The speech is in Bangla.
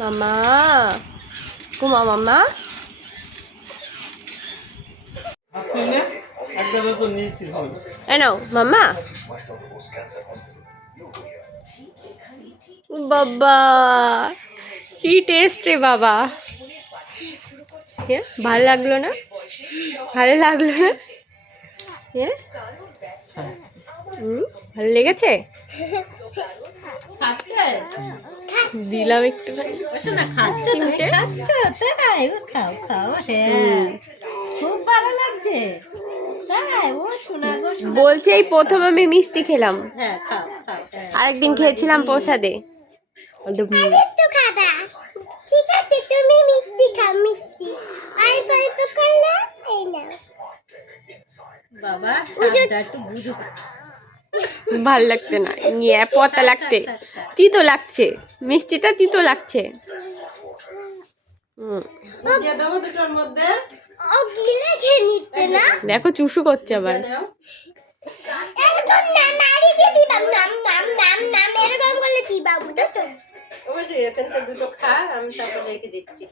মামা ঘুমা মামা। নাও মামা। বাবা কি টেস্ট রে বাবা। ভালো লাগলো না? ভালো লাগলো না? ভালো লেগেছে? দিলাম একটু বলছে এই প্রথম আমি মিষ্টি খেলাম, আরেকদিন খেয়েছিলাম প্রসাদে। ঠিক আছে তুমি মিষ্টি খাও, মিষ্টি আর গল্প করলে এই না বাবা সাবটা একটু বুঝো। ভাল লাগতে না, ইয়ে পতা লাগতে, তিতো লাগছে, মিষ্টিটা তিতো লাগছে। দেখো চুষু করছে আবার। দুটো খা, আমি তারপর রেখে দিচ্ছি।